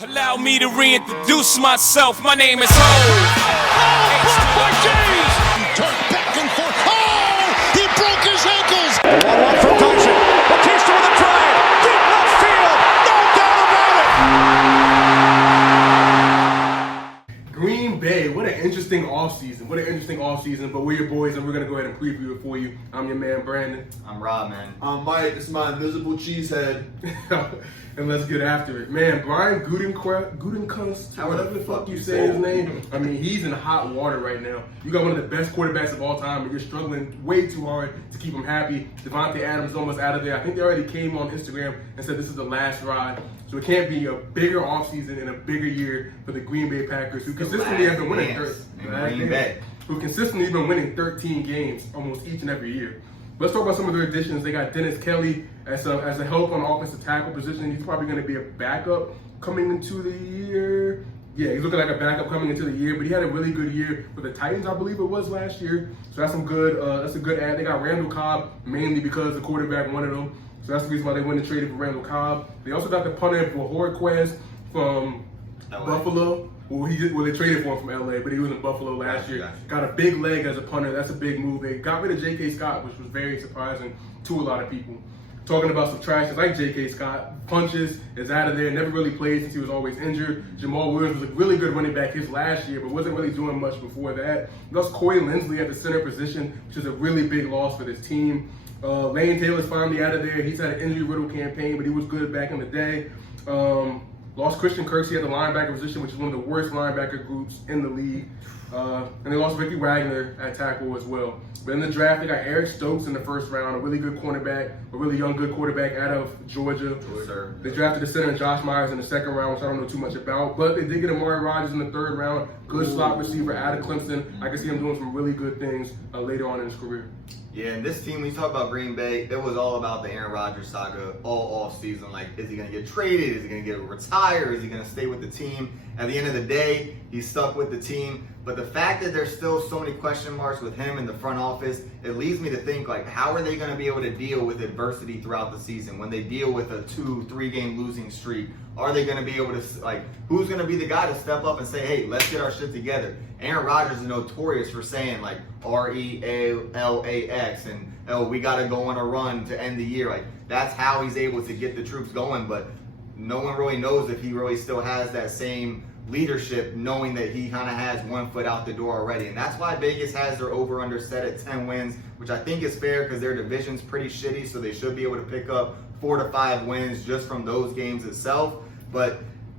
Allow me to reintroduce myself. My name is Ho. Blocked by James. Turned back and forth. Oh, he broke his ankles. 1-1 from Dodson. Batista with a drive. Deep left field. No doubt about it. Green Bay, what an interesting offseason. But we're your boys, and we're going to go ahead and preview it for you. I'm your man, Brandon. I'm Rob, man. I'm Mike. This is my invisible cheesehead. And let's get after it. Man, Brian Gutekunst, whatever the fuck you say his name. I mean, he's in hot water right now. You got one of the best quarterbacks of all time, and you're struggling way too hard to keep him happy. Devontae Adams is almost out of there. I think they already came on Instagram and said this is the last ride. So it can't be a bigger offseason and a bigger year for the Green Bay Packers, who consistently have been winning 13 games almost each and every year. Let's talk about some of their additions. They got Dennis Kelly as a help on the offensive tackle position. He's probably going to be a backup coming into the year. Yeah, he's looking like a backup coming into the year, but he had a really good year for the Titans, I believe it was last year. So that's that's a good add. They got Randall Cobb mainly because the quarterback wanted him. So that's the reason why they went and traded for Randall Cobb. They also got the punter for Horquez from Buffalo. Well, they traded for him from LA, but he was in Buffalo last year. Got a big leg as a punter. That's a big move. They got rid of J.K. Scott, which was very surprising to a lot of people. Talking about subtractions like J.K. Scott, punches, is out of there, never really played since he was always injured. Jamal Williams was a really good running back his last year, but wasn't really doing much before that. Lost Corey Linsley at the center position, which is a really big loss for this team. Lane Taylor's finally out of there. He's had an injury-riddled campaign, but he was good back in the day. Lost Christian Kirksey at the linebacker position, which is one of the worst linebacker groups in the league. And they lost Ricky Wagner at tackle as well. But in the draft, they got Eric Stokes in the first round, a really good cornerback, a really young good quarterback out of Georgia. They drafted the center Josh Myers in the second round, which I don't know too much about. But they did get Amari Rodgers in the third round, good slot receiver out of Clemson. I can see him doing some really good things later on in his career. Yeah, and this team, when you talk about Green Bay, it was all about the Aaron Rodgers saga all off season. Like, is he going to get traded? Is he going to get retired? Is he going to stay with the team? At the end of the day, he's stuck with the team. But the fact that there's still so many question marks with him in the front office, it leads me to think, like, how are they going to be able to deal with adversity throughout the season? When they deal with a 2-3 game losing streak, are they going to be able to, like, who's going to be the guy to step up and say, hey, let's get our shit together? Aaron Rodgers is notorious for saying, like, REALAX and, oh, we got to go on a run to end the year. Like, that's how he's able to get the troops going. But no one really knows if he really still has that same leadership, knowing that he kind of has 1 foot out the door already. And that's why Vegas has their over-under set at 10 wins, which I think is fair because their division's pretty shitty, so they should be able to pick up 4 to 5 wins just from those games itself.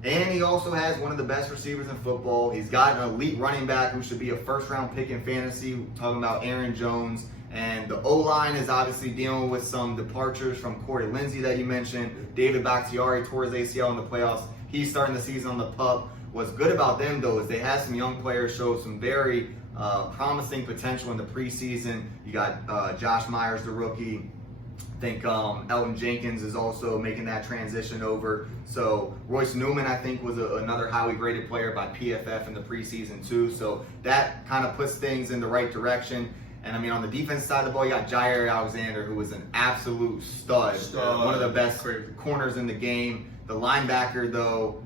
And he also has one of the best receivers in football. He's got an elite running back who should be a first-round pick in fantasy, talking about Aaron Jones. And the O-line is obviously dealing with some departures from Corey Lindsey that you mentioned. David Bakhtiari tore his ACL in the playoffs. He's starting the season on the pup. What's good about them, though, is they have some young players show some very promising potential in the preseason. You got Josh Myers, the rookie. I think Elton Jenkins is also making that transition over. So Royce Newman, I think, was another highly graded player by PFF in the preseason too. So that kind of puts things in the right direction. And I mean, on the defense side of the ball, you got Jair Alexander, who was an absolute stud. One of the best corners in the game. The linebacker, though,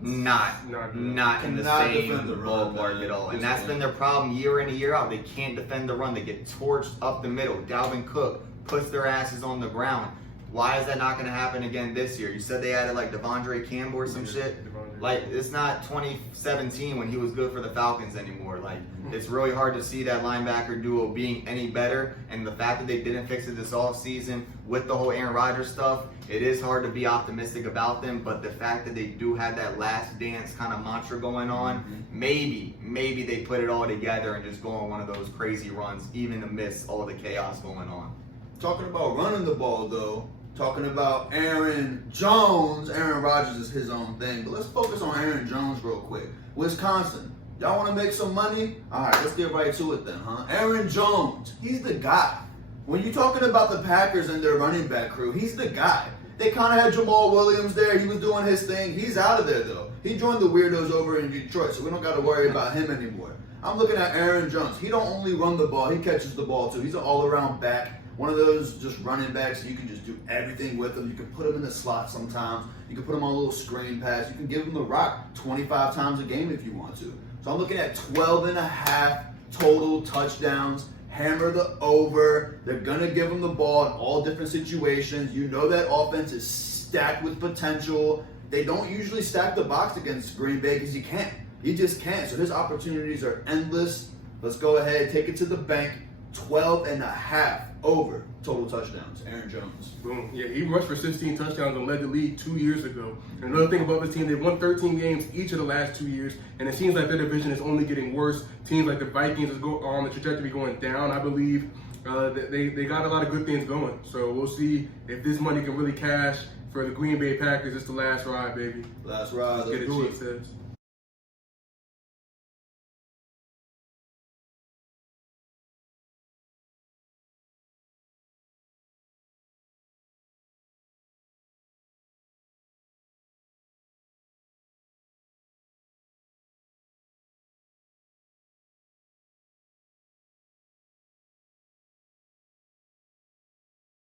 not in the same ballpark at all. And that's been their problem year in and year out. They can't defend the run. They get torched up the middle. Dalvin Cook puts their asses on the ground. Why is that not going to happen again this year? You said they added like Devondre Campbell or some shit. Like, it's not 2017 when he was good for the Falcons anymore. Like, it's really hard to see that linebacker duo being any better. And the fact that they didn't fix it this offseason with the whole Aaron Rodgers stuff, it is hard to be optimistic about them. But the fact that they do have that last dance kind of mantra going on, maybe they put it all together and just go on one of those crazy runs, even amidst all the chaos going on. Talking about running the ball, though, talking about Aaron Jones, Aaron Rodgers is his own thing. But let's focus on Aaron Jones real quick. Wisconsin, y'all want to make some money? All right, let's get right to it then, huh? Aaron Jones, he's the guy. When you're talking about the Packers and their running back crew, he's the guy. They kind of had Jamal Williams there. He was doing his thing. He's out of there, though. He joined the weirdos over in Detroit, so we don't got to worry about him anymore. I'm looking at Aaron Jones. He don't only run the ball. He catches the ball, too. He's an all-around back. one of those just running backs. You can just do everything with him. You can put him in the slot sometimes. You can put him on a little screen pass. You can give him the rock 25 times a game if you want to. So I'm looking at 12.5 total touchdowns. Hammer the over. They're going to give him the ball in all different situations. You know that offense is stacked with potential. They don't usually stack the box against Green Bay because you can't. You just can't. So his opportunities are endless. Let's go ahead, take it to the bank. 12.5 over total touchdowns. Aaron Jones. Boom. Yeah, he rushed for 16 touchdowns and led the league 2 years ago. And another thing about this team, they've won 13 games each of the last 2 years, and it seems like their division is only getting worse. Teams like the Vikings is on the trajectory going down, I believe. They got a lot of good things going. So we'll see if this money can really cash for the Green Bay Packers. It's the last ride, baby. Last ride. Let's get it, do Chiefs.